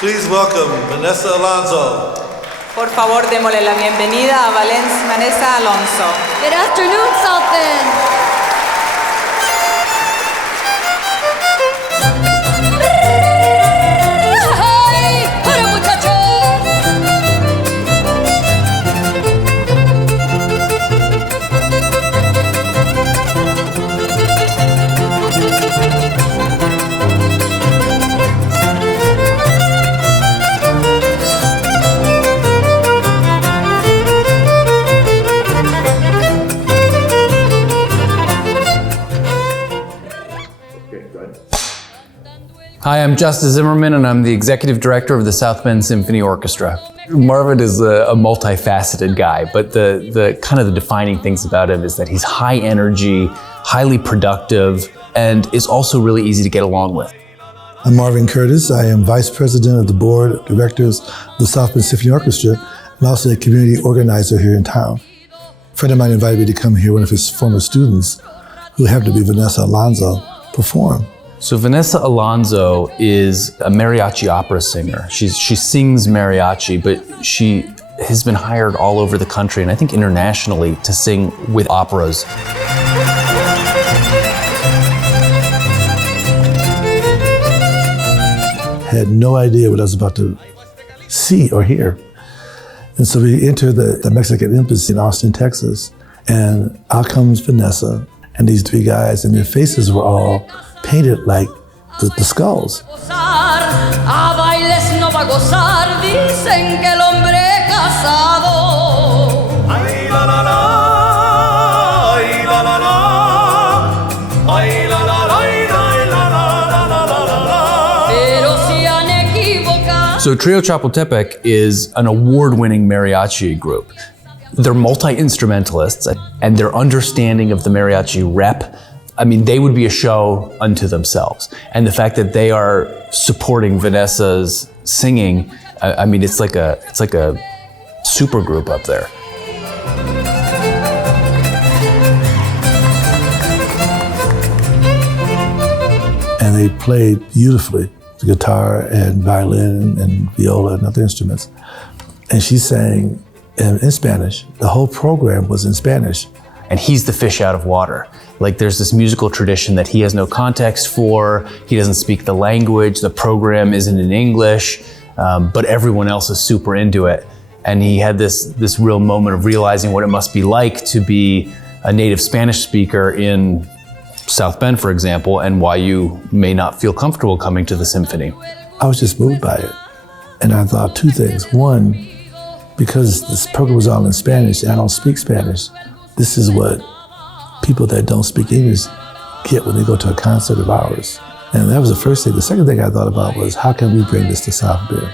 Please welcome Vanessa Alonso. Por favor, démosle la bienvenida a Vanessa Alonso. Good afternoon, South Bend. Hi, I'm Justice Zimmerman, and I'm the Executive Director of the South Bend Symphony Orchestra. Marvin is a multifaceted guy, but the kind of the defining things about him is that he's high energy, highly productive, and is also really easy to get along with. I'm Marvin Curtis. I am Vice President of the Board of Directors of the South Bend Symphony Orchestra and also a community organizer here in town. A friend of mine invited me to come hear one of his former students, who happened to be Vanessa Alonso, perform. So Vanessa Alonso is a mariachi opera singer. She sings mariachi, but she has been hired all over the country and I think internationally to sing with operas. Had no idea what I was about to see or hear. And so we enter the Mexican embassy in Austin, Texas, and out comes Vanessa and these three guys, and their faces were all painted like the skulls. So Trio Chapultepec is an award-winning mariachi group. They're multi-instrumentalists, and their understanding of the mariachi rep, I mean, they would be a show unto themselves. And the fact that they are supporting Vanessa's singing, I mean, it's like a super group up there. And they played beautifully, the guitar and violin and viola and other instruments. And she sang in Spanish. The whole program was in Spanish. And he's the fish out of water. Like there's this musical tradition that he has no context for, he doesn't speak the language, the program isn't in English, but everyone else is super into it. And he had this real moment of realizing what it must be like to be a native Spanish speaker in South Bend, for example, and why you may not feel comfortable coming to the symphony. I was just moved by it. And I thought two things. One, because this program was all in Spanish and I don't speak Spanish, this is what people that don't speak English get when they go to a concert of ours. And that was the first thing. The second thing I thought about was, how can we bring this to South Bend?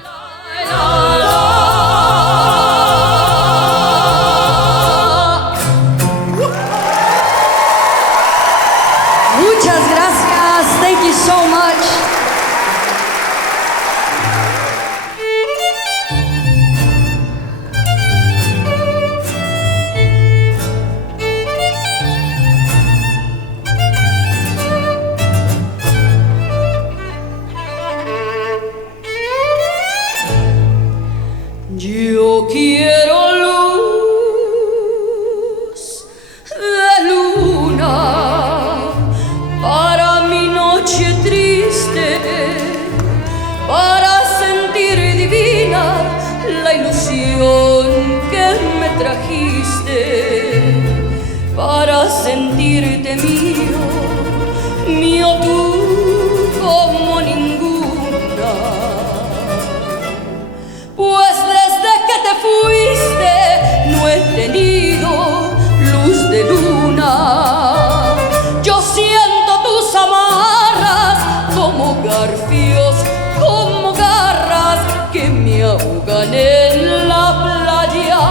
Muchas gracias. Thank you so much. Yo quiero luz de luna para mi noche triste, para sentir divina la ilusión que me trajiste, para sentirte mío, mío tú como ninguna. Pues desde que te fuiste no he tenido luz de luna. Yo siento tus amarras como garfios, como garras que me ahogan en la playa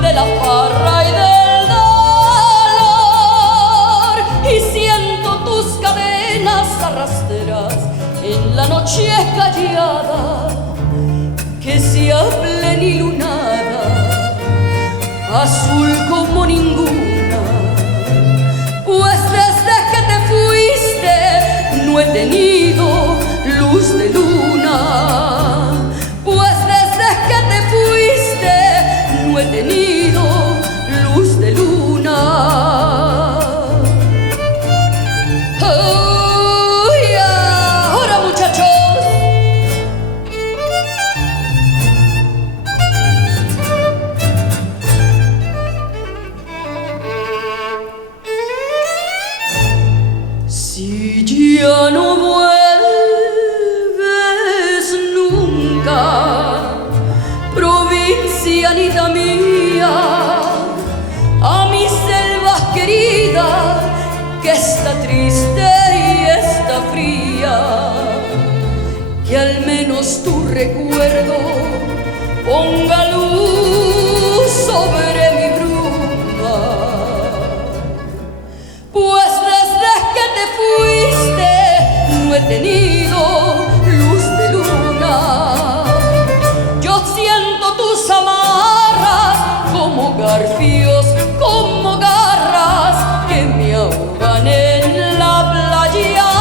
de la farra y del dolor. Y siento tus cadenas arrastreras en la noche callada, que sea plenilunada, azul como ninguna. Pues desde que te fuiste no he tenido luz de luna. que al menos tu recuerdo ponga luz sobre mi bruma. Pues desde que te fuiste no he tenido luz de luna. Yo siento tus amarras como garfios, como garras que me ahogan en la playa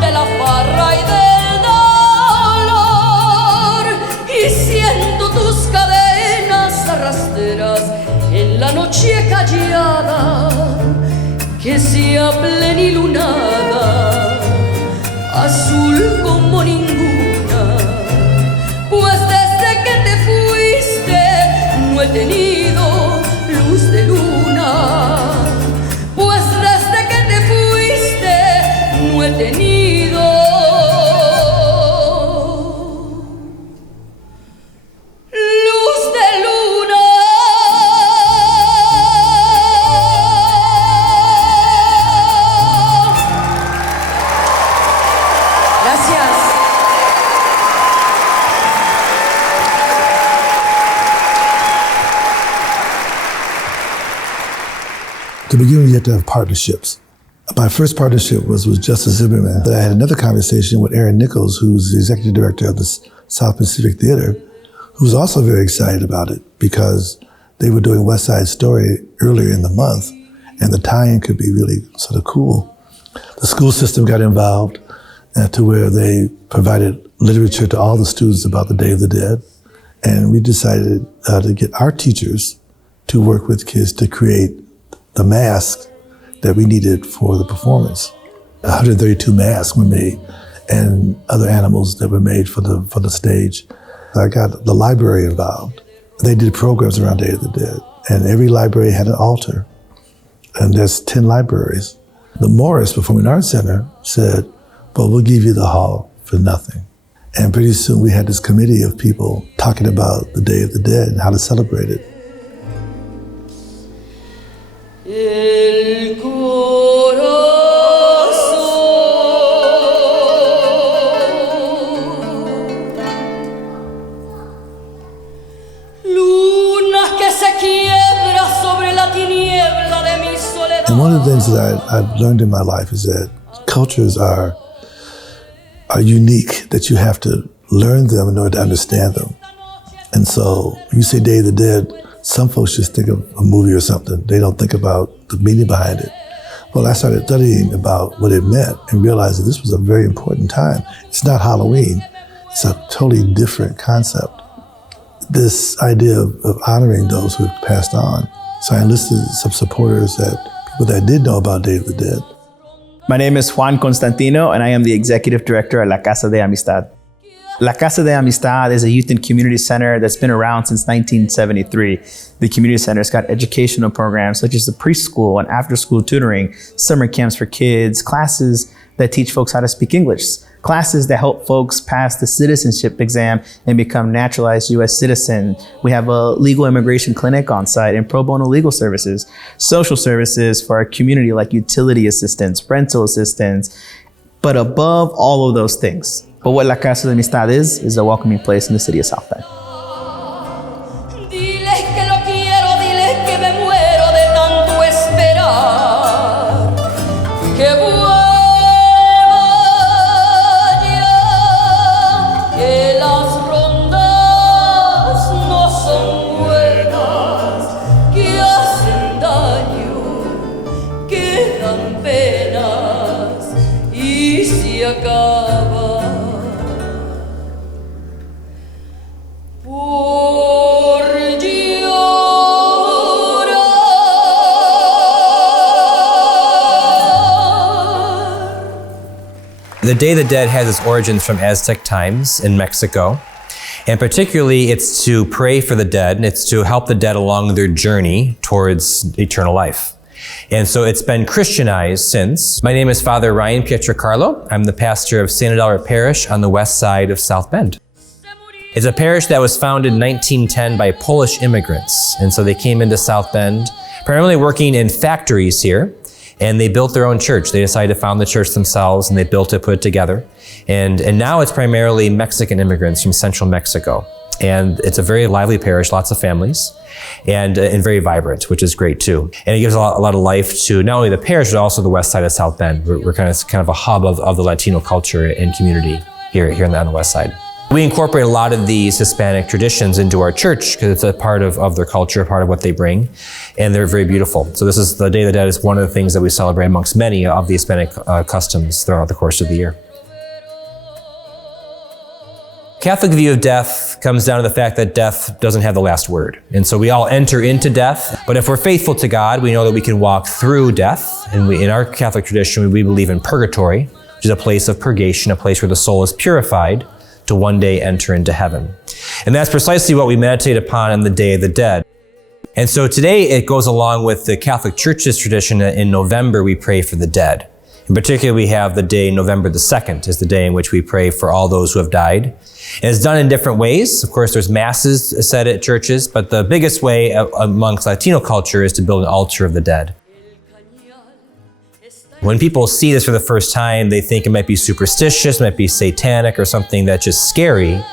de la farra y del dolor. Y siento tus cadenas arrastreras en la noche callada que sea plenilunada, azul como ninguna. Pues desde que te fuiste no he tenido luz de luna. Pues desde que te fuiste no he tenido luz de luna. Gracias. To begin with, you have to have partnerships. My first partnership was with Justice Zimmerman. Then I had another conversation with Aaron Nichols, who's the executive director of the South Pacific Theater, who was also very excited about it because they were doing West Side Story earlier in the month, and the tie-in could be really sort of cool. The school system got involved to where they provided literature to all the students about the Day of the Dead, and we decided to get our teachers to work with kids to create the masks that we needed for the performance. 132 masks were made, and other animals that were made for the stage. I got the library involved. They did programs around Day of the Dead, and every library had an altar, and there's 10 libraries. The Morris Performing Arts Center said, well, we'll give you the hall for nothing. And pretty soon we had this committee of people talking about the Day of the Dead and how to celebrate it. El corazón, luna que se quiebra sobre la tiniebla de mi soledad. And one of the things that I've learned in my life is that cultures are unique, that you have to learn them in order to understand them. And so when you say Day of the Dead, some folks just think of a movie or something. They don't think about the meaning behind it. Well, I started studying about what it meant and realized that this was a very important time. It's not Halloween. It's a totally different concept. This idea of honoring those who have passed on. So I enlisted some supporters, people that did know about Day of the Dead. My name is Juan Constantino, and I am the executive director at La Casa de Amistad. La Casa de Amistad is a youth and community center that's been around since 1973. The community center's got educational programs such as the preschool and after-school tutoring, summer camps for kids, classes that teach folks how to speak English, classes that help folks pass the citizenship exam and become naturalized U.S. citizens. We have a legal immigration clinic on site and pro bono legal services, social services for our community like utility assistance, rental assistance, but above all of those things. But what La Casa de Amistad is a welcoming place in the city of South Bend. Diles que lo quiero, diles que me muero de tanto esperar. Que vuelva ya, que las rondas no son buenas, que hacen daño, que dan penas y se acaba. The Day of the Dead has its origins from Aztec times in Mexico. And particularly, it's to pray for the dead, and it's to help the dead along their journey towards eternal life. And so it's been Christianized since. My name is Father Ryan Pietrocarlo. I'm the pastor of St. Adalbert Parish on the west side of South Bend. It's a parish that was founded in 1910 by Polish immigrants. And so they came into South Bend, primarily working in factories here. And they built their own church. They decided to found the church themselves, and they built it, put it together. And now it's primarily Mexican immigrants from central Mexico. And it's a very lively parish, lots of families, and very vibrant, which is great too. And it gives a lot of life to not only the parish, but also the west side of South Bend. We're kind of a hub of the Latino culture and community here on the west side. We incorporate a lot of these Hispanic traditions into our church because it's a part of their culture, a part of what they bring, and they're very beautiful. So this is the Day of the Dead is one of the things that we celebrate amongst many of the Hispanic customs throughout the course of the year. Catholic view of death comes down to the fact that death doesn't have the last word. And so we all enter into death, but if we're faithful to God, we know that we can walk through death. And in our Catholic tradition, we believe in purgatory, which is a place of purgation, a place where the soul is purified to one day enter into heaven. And that's precisely what we meditate upon on the Day of the Dead. And so today it goes along with the Catholic Church's tradition that in November we pray for the dead. In particular, we have the day November the 2nd is the day in which we pray for all those who have died. And it's done in different ways. Of course, there's masses said at churches, but the biggest way amongst Latino culture is to build an altar of the dead. When people see this for the first time, they think it might be superstitious, might be satanic or something that's just scary.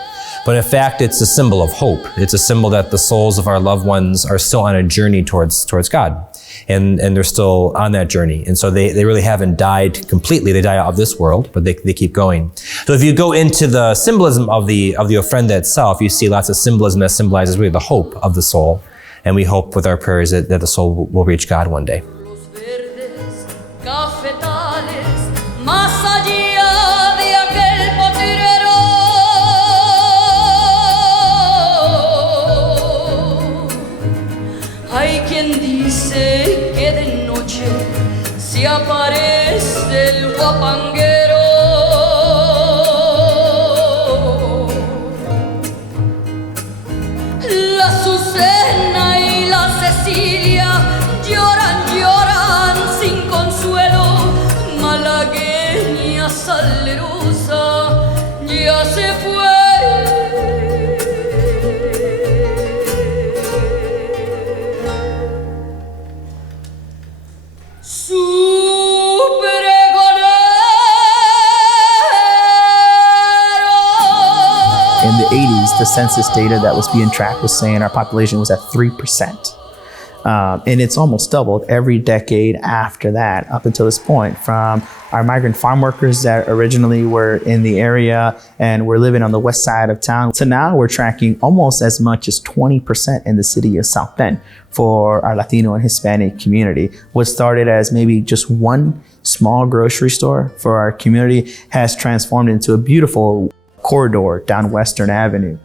But in fact, it's a symbol of hope. It's a symbol that the souls of our loved ones are still on a journey towards God. And they're still on that journey. And so they really haven't died completely. They die out of this world, but they keep going. So if you go into the symbolism of the ofrenda itself, you see lots of symbolism that symbolizes really the hope of the soul. And we hope with our prayers that the soul will reach God one day. Si aparece el guapanguero, la Azucena y la Cecilia lloran sin consuelo. Malagueña salerosa ya se fue. In the 80s, the census data that was being tracked was saying our population was at 3%. And it's almost doubled every decade after that, up until this point, from our migrant farm workers that originally were in the area and were living on the west side of town, to now we're tracking almost as much as 20% in the city of South Bend for our Latino and Hispanic community. What started as maybe just one small grocery store for our community has transformed into a beautiful corridor down Western Avenue.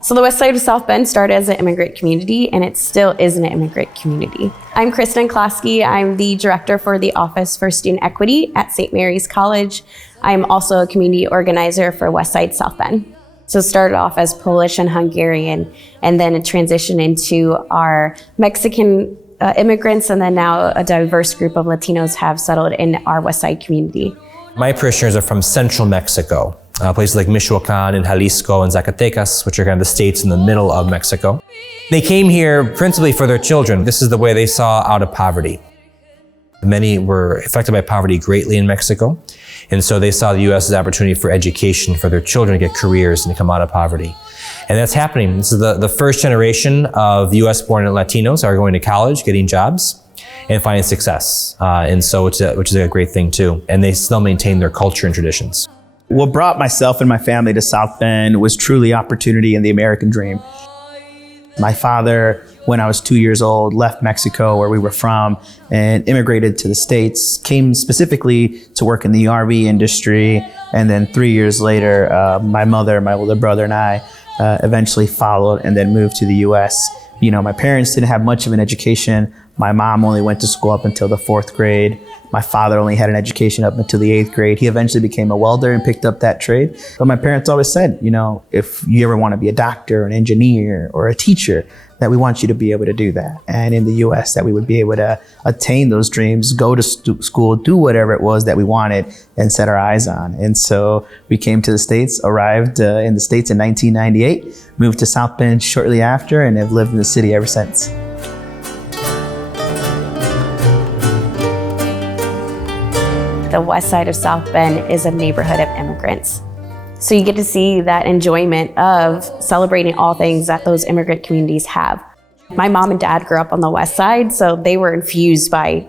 So the west side of South Bend started as an immigrant community, and it still is an immigrant community. I'm Kristen Klasky. I'm the director for the Office for Student Equity at St. Mary's College. I'm also a community organizer for West Side South Bend. So it started off as Polish and Hungarian, and then it transitioned into our Mexican immigrants, and then now a diverse group of Latinos have settled in our West Side community. My parishioners are from central Mexico. Places like Michoacan and Jalisco and Zacatecas, which are kind of the states in the middle of Mexico. They came here principally for their children. This is the way they saw out of poverty. Many were affected by poverty greatly in Mexico, and so they saw the U.S. as an opportunity for education for their children to get careers and to come out of poverty. And that's happening. This is the first generation of U.S.-born Latinos are going to college, getting jobs, and finding success. And so which is a great thing too. And they still maintain their culture and traditions. What brought myself and my family to South Bend was truly opportunity and the American dream. My father, when I was 2 years old, left Mexico, where we were from, and immigrated to the States, came specifically to work in the RV industry. And then 3 years later, my mother, my older brother, and I eventually followed and then moved to the US. You know, my parents didn't have much of an education. My mom only went to school up until the 4th grade. My father only had an education up until the 8th grade. He eventually became a welder and picked up that trade. But my parents always said, you know, if you ever want to be a doctor, an engineer, or a teacher, that we want you to be able to do that. And in the US, that we would be able to attain those dreams, go to school, do whatever it was that we wanted and set our eyes on. And so we came to the States, arrived in the States in 1998, moved to South Bend shortly after, and have lived in the city ever since. the west side of South Bend is a neighborhood of immigrants. So you get to see that enjoyment of celebrating all things that those immigrant communities have. My mom and dad grew up on the west side, so they were infused by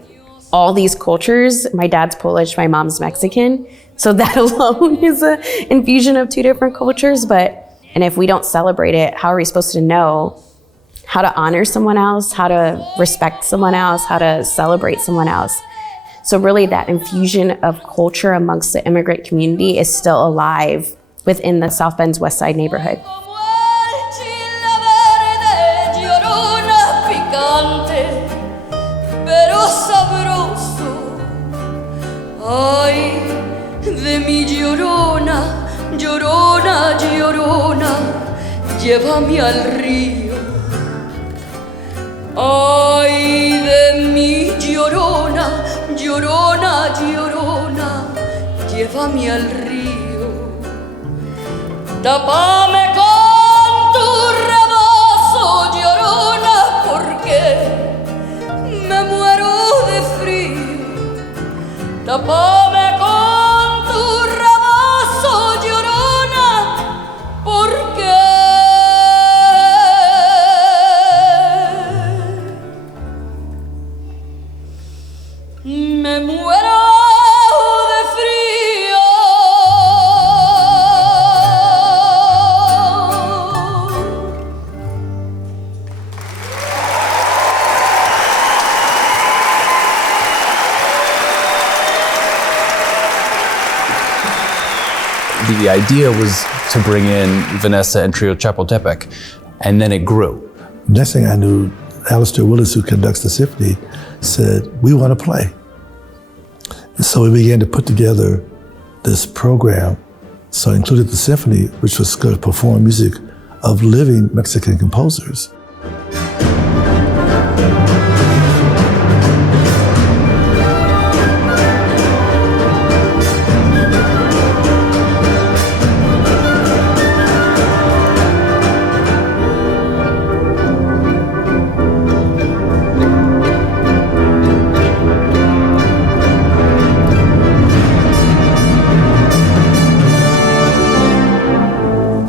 all these cultures. My dad's Polish, my mom's Mexican. So that alone is an infusion of two different cultures. And if we don't celebrate it, how are we supposed to know how to honor someone else, how to respect someone else, how to celebrate someone else? So really that infusion of culture amongst the immigrant community is still alive within the South Bend's West Side neighborhood. Ay, de mi llorona, llorona, llorona, llévame al río. Ay, de mi llorona, llorona, llorona, llévame al río. Tápame con tu rebozo, llorona, porque me muero de frío. Tápame con tu rebozo, llorona, porque me muero de frío. The idea was to bring in Vanessa and Trio Chapultepec, and then it grew. Next thing I knew, Alistair Willis, who conducts the symphony, said, we want to play. And so we began to put together this program. So it included the symphony, which was going to perform music of living Mexican composers.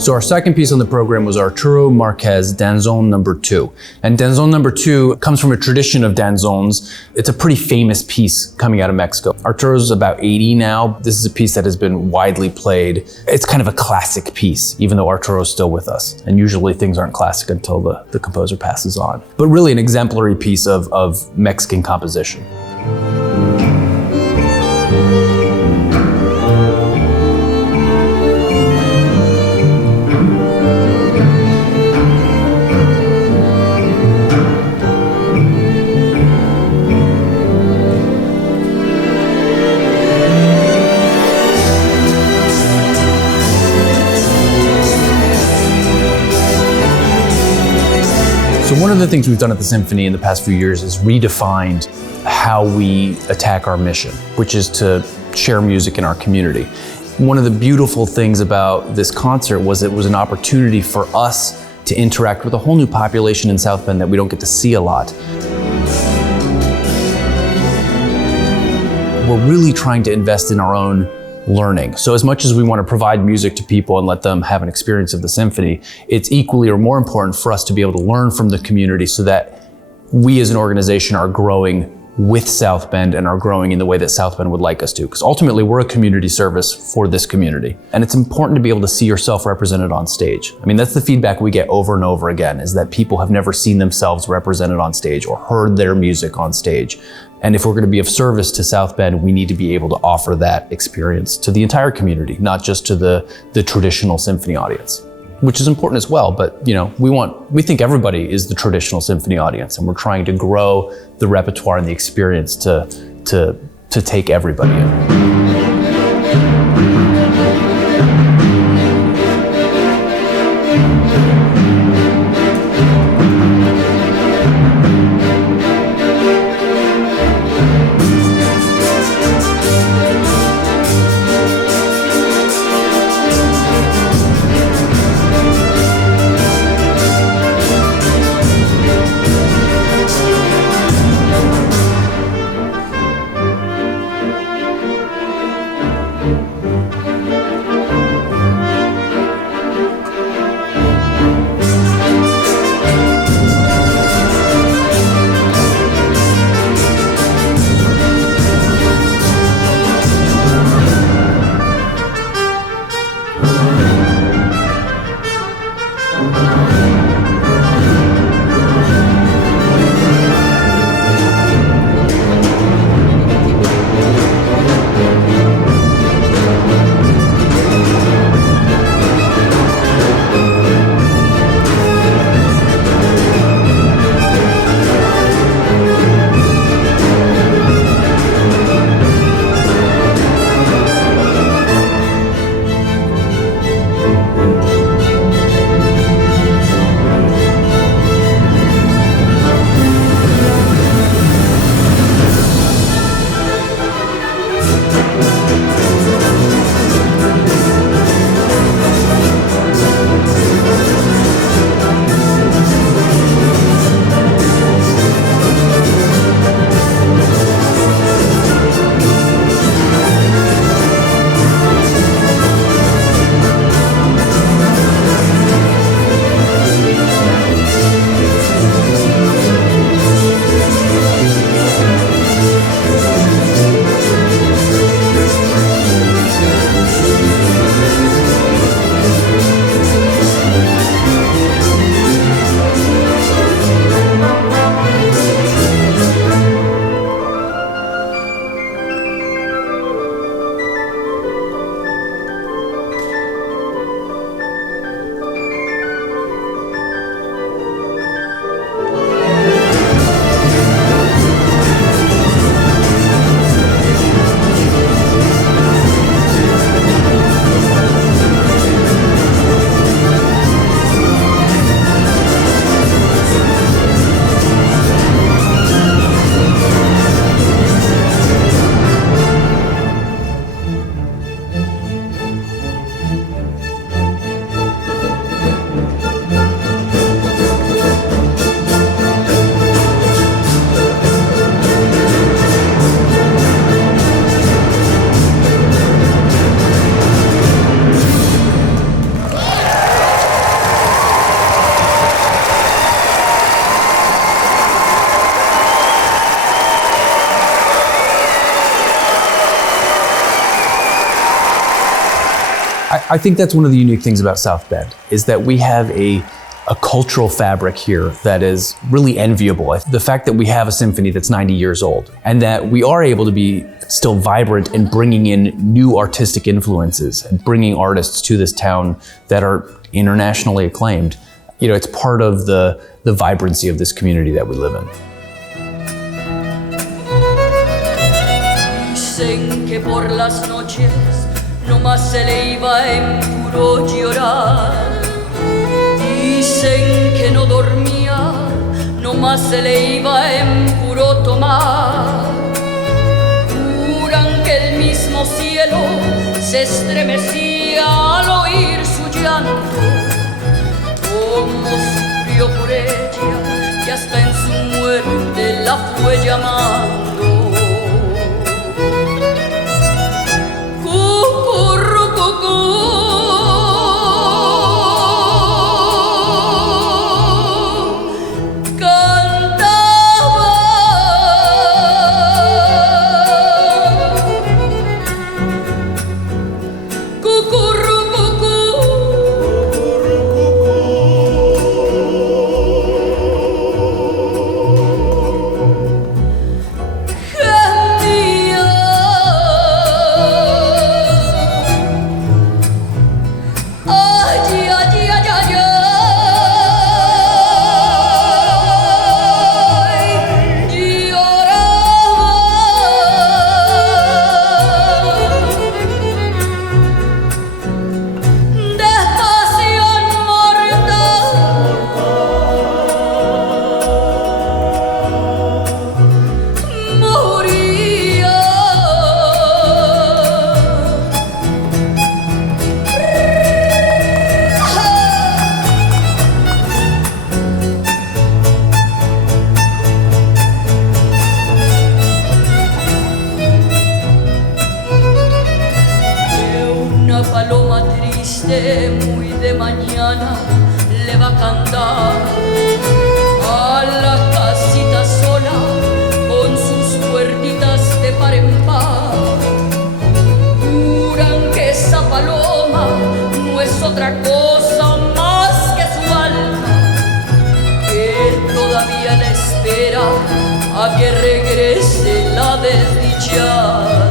So our second piece on the program was Arturo Marquez, Danzón No. 2. And Danzón No. 2 comes from a tradition of danzons. It's a pretty famous piece coming out of Mexico. Arturo's about 80 now. This is a piece that has been widely played. It's kind of a classic piece, even though Arturo's still with us. And usually things aren't classic until the composer passes on. But really an exemplary piece of Mexican composition. So one of the things we've done at the Symphony in the past few years is redefined how we attack our mission, which is to share music in our community. One of the beautiful things about this concert was it was an opportunity for us to interact with a whole new population in South Bend that we don't get to see a lot. We're really trying to invest in our own learning. So as much as we want to provide music to people and let them have an experience of the symphony, it's equally or more important for us to be able to learn from the community so that we as an organization are growing with South Bend and are growing in the way that South Bend would like us to. Because ultimately we're a community service for this community. And it's important to be able to see yourself represented on stage. I mean, that's the feedback we get over and over again, is that people have never seen themselves represented on stage or heard their music on stage. And if we're going to be of service to South Bend, we need to be able to offer that experience to the entire community, not just to the traditional symphony audience, which is important as well. But you know, we think everybody is the traditional symphony audience, and we're trying to grow the repertoire and the experience to take everybody in. I think that's one of the unique things about South Bend, is that we have a cultural fabric here that is really enviable. The fact that we have a symphony that's 90 years old, and that we are able to be still vibrant in bringing in new artistic influences and bringing artists to this town that are internationally acclaimed. You know, it's part of the vibrancy of this community that we live in. Dicen que por las noches no más se le iba en puro llorar. Dicen que no dormía, no más se le iba en puro tomar. Juran que el mismo cielo se estremecía al oír su llanto. Cómo sufrió por ella, que hasta en su muerte la fue llamando. Muy de mañana le va a cantar a la casita sola con sus puertitas de par en par. Juran que esa paloma no es otra cosa más que su alma, que todavía la espera a que regrese la desdichada.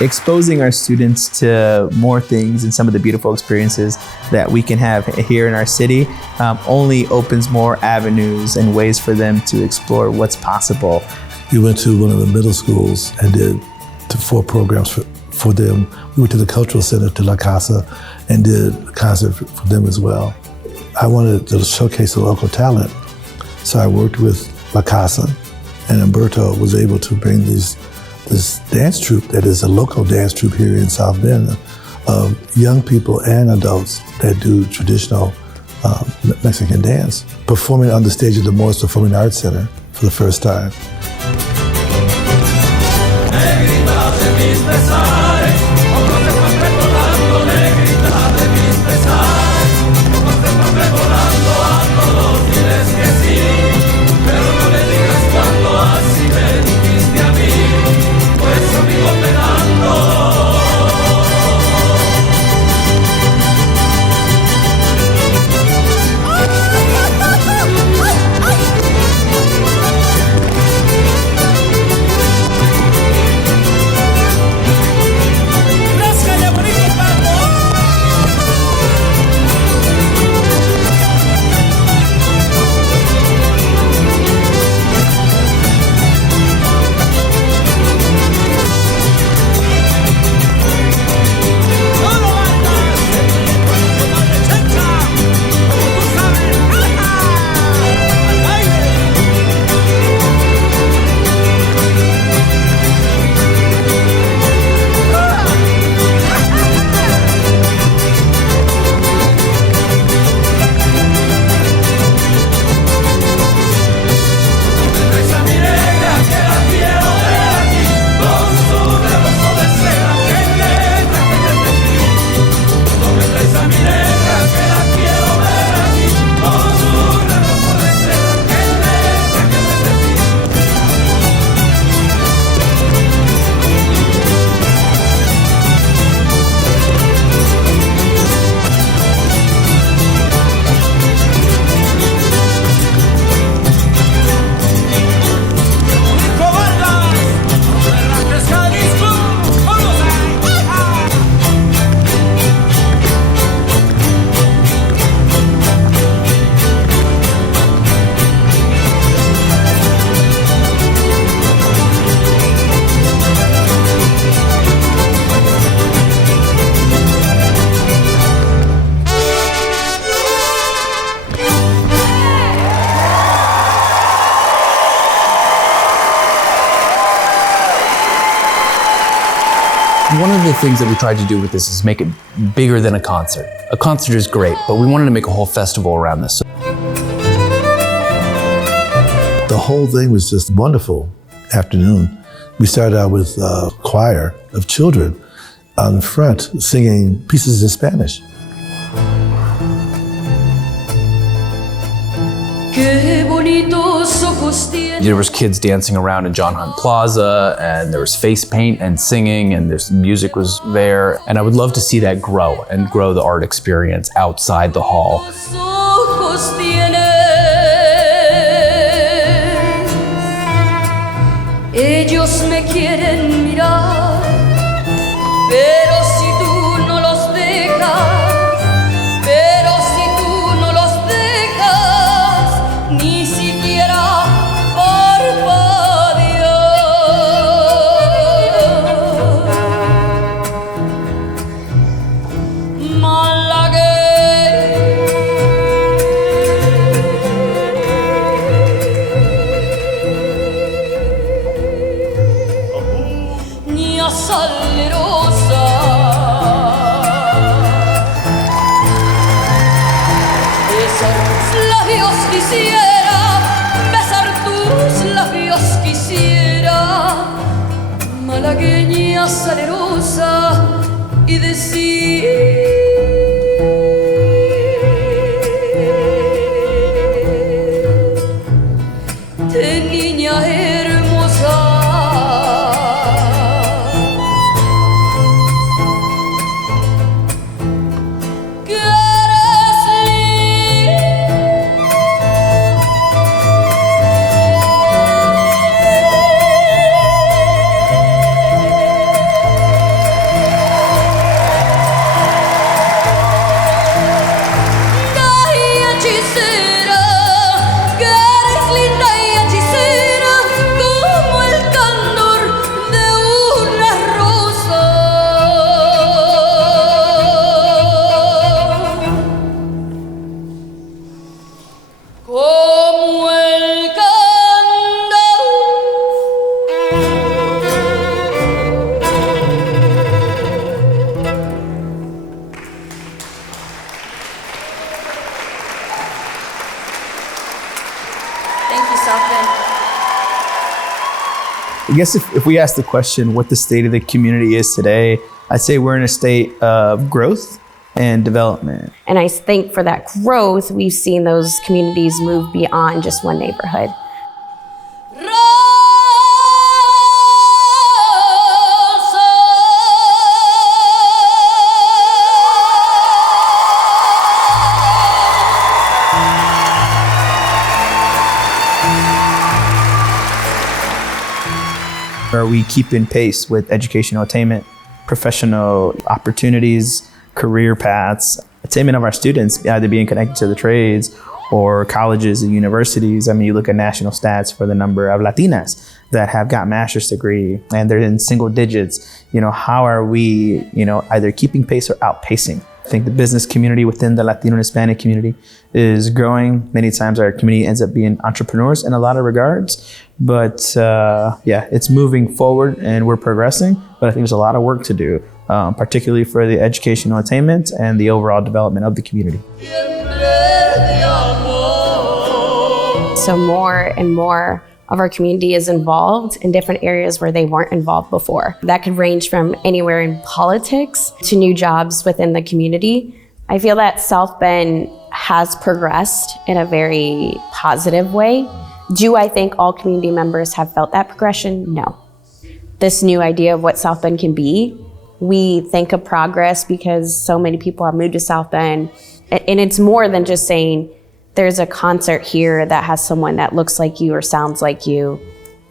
Exposing our students to more things and some of the beautiful experiences that we can have here in our city only opens more avenues and ways for them to explore what's possible. We went to one of the middle schools and did 4 programs for them. We went to the cultural center, to La Casa, and did a concert for them as well. I wanted to showcase the local talent, so I worked with La Casa, and Umberto was able to bring this dance troupe that is a local dance troupe here in South Bend, of young people and adults that do traditional Mexican dance, performing on the stage of the Muertos Performing Arts Center for the first time. One of the things that we tried to do with this is make it bigger than a concert. A concert is great, but we wanted to make a whole festival around this. The whole thing was just wonderful afternoon. We started out with a choir of children on front singing pieces in Spanish. There was kids dancing around in John Hunt Plaza, and there was face paint and singing, and there's music was there. And I would love to see that grow and grow the art experience outside the hall. Ellos me quieren mirar, pero si tú no los dejas, pero si tú no los dejas, ni siquiera parpadear. Malagueña salerosa, besar tus labios quisiera, besar tus labios quisiera, malagueña salerosa, y decir niña hermosa. I guess if we ask the question what the state of the community is today, I'd say we're in a state of growth and development. And I think for that growth, we've seen those communities move beyond just one neighborhood. Are we keeping pace with educational attainment, professional opportunities, career paths, attainment of our students, either being connected to the trades or colleges and universities? I mean, you look at national stats for the number of Latinas that have got master's degree and they're in single digits. How are we, either keeping pace or outpacing? I think the business community within the Latino and Hispanic community is growing. Many times our community ends up being entrepreneurs in a lot of regards. But it's moving forward and we're progressing. But I think there's a lot of work to do, particularly for the educational attainment and the overall development of the community. So more and more of our community is involved in different areas where they weren't involved before. That could range from anywhere in politics to new jobs within the community. I feel that South Bend has progressed in a very positive way. Do I think all community members have felt that progression? No. This new idea of what South Bend can be, we think of progress because so many people have moved to South Bend. And it's more than just saying, there's a concert here that has someone that looks like you or sounds like you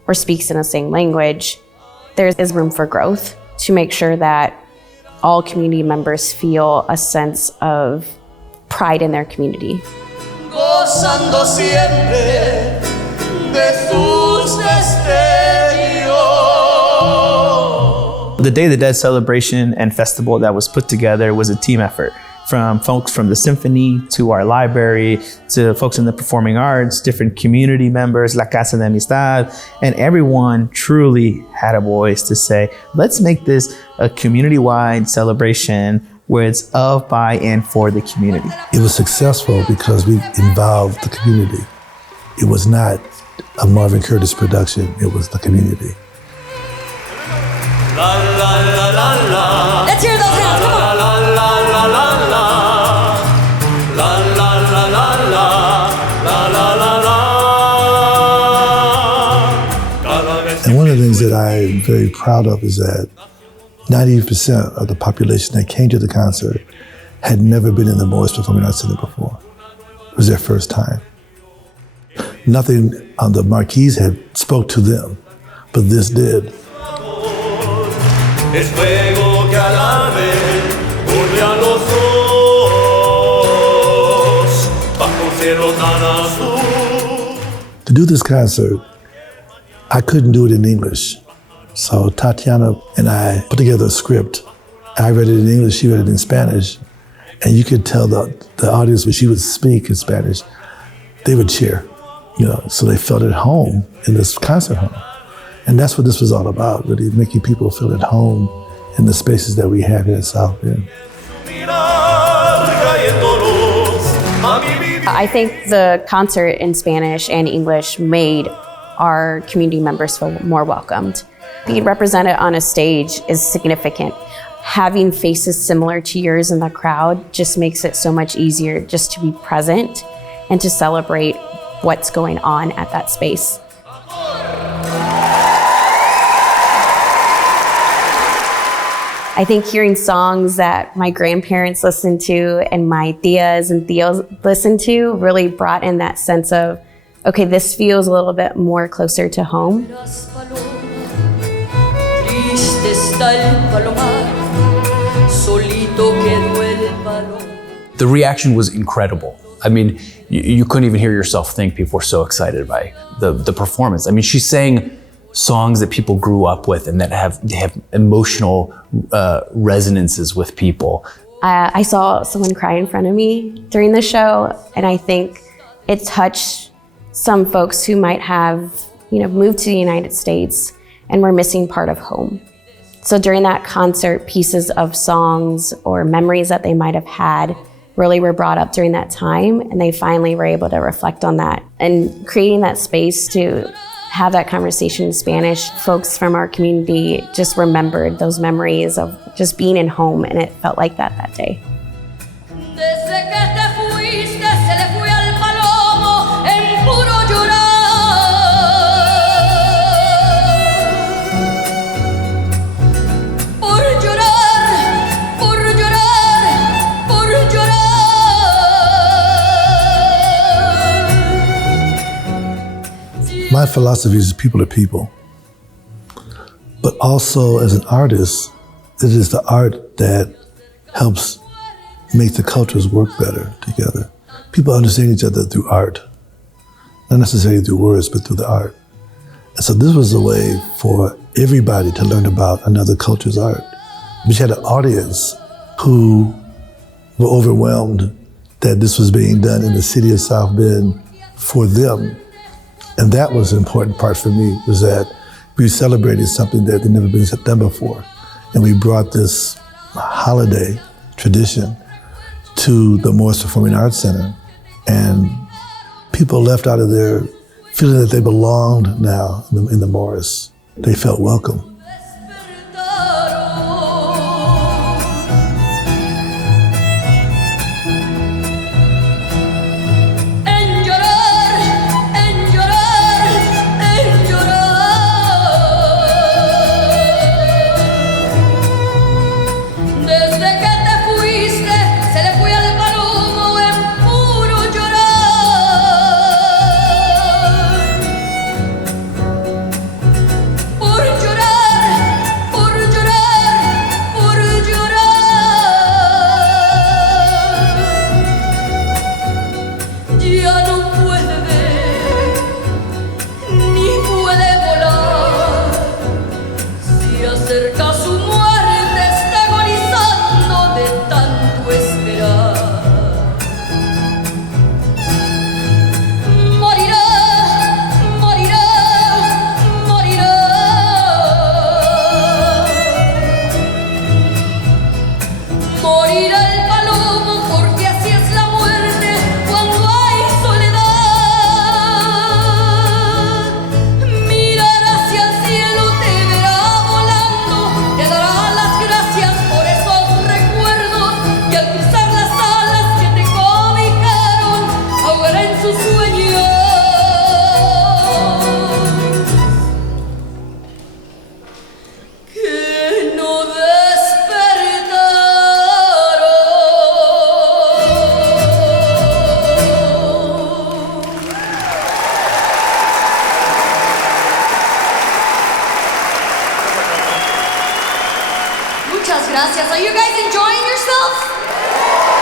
or speaks in the same language. There is room for growth to make sure that all community members feel a sense of pride in their community. Gozando siempre de sus destellos. The Day of the Dead celebration and festival that was put together was a team effort. From folks from the Symphony to our library to folks in the performing arts, different community members, La Casa de Amistad, and everyone truly had a voice to say, let's make this a community-wide celebration where it's of, by, and for the community. It was successful because we involved the community. It was not a Marvin Curtis production, it was the community. La, la, la, la, la. Let's hear those hands, come on. La, la, la, la, la. La, la, la, la, la. La, la, la, la. And one of the things that I'm very proud of is that 90% of the population that came to the concert had never been in the Morris Performing Arts Center before. It was their first time. Nothing on the marquees had spoke to them, but this did. Es fuego que alabe, une a los dos, bajo cielo tan azul. To do this concert, I couldn't do it in English. So Tatiana and I put together a script. I read it in English, she read it in Spanish. And you could tell the audience when she would speak in Spanish, they would cheer, so they felt at home in this concert hall. And that's what this was all about, really making people feel at home in the spaces that we have here in South Bend. I think the concert in Spanish and English made our community members feel more welcomed. Being represented on a stage is significant. Having faces similar to yours in the crowd just makes it so much easier just to be present and to celebrate what's going on at that space. I think hearing songs that my grandparents listened to and my tias and tios listened to really brought in that sense of, okay, this feels a little bit more closer to home. The reaction was incredible. I mean, you couldn't even hear yourself think. People were so excited by the performance. I mean, she sang songs that people grew up with and that have emotional resonances with people. I saw someone cry in front of me during the show, and I think it touched some folks who might have, moved to the United States and were missing part of home. So during that concert, pieces of songs or memories that they might have had really were brought up during that time, and they finally were able to reflect on that and creating that space to have that conversation in Spanish. Folks from our community just remembered those memories of just being in home, and it felt like that day. Desde que te fuiste, se le fue al palomo en puro llorar. Por llorar, por llorar, por llorar. My philosophy is people are people. But also as an artist, it is the art that helps make the cultures work better together. People understand each other through art, not necessarily through words, but through the art. And so this was a way for everybody to learn about another culture's art. We had an audience who were overwhelmed that this was being done in the city of South Bend for them. And that was an important part for me, was that we celebrated something that had never been done before. And we brought this holiday tradition to the Morris Performing Arts Center. And people left out of there feeling that they belonged now in the Morris. They felt welcome. Muchas gracias. Are you guys enjoying yourselves?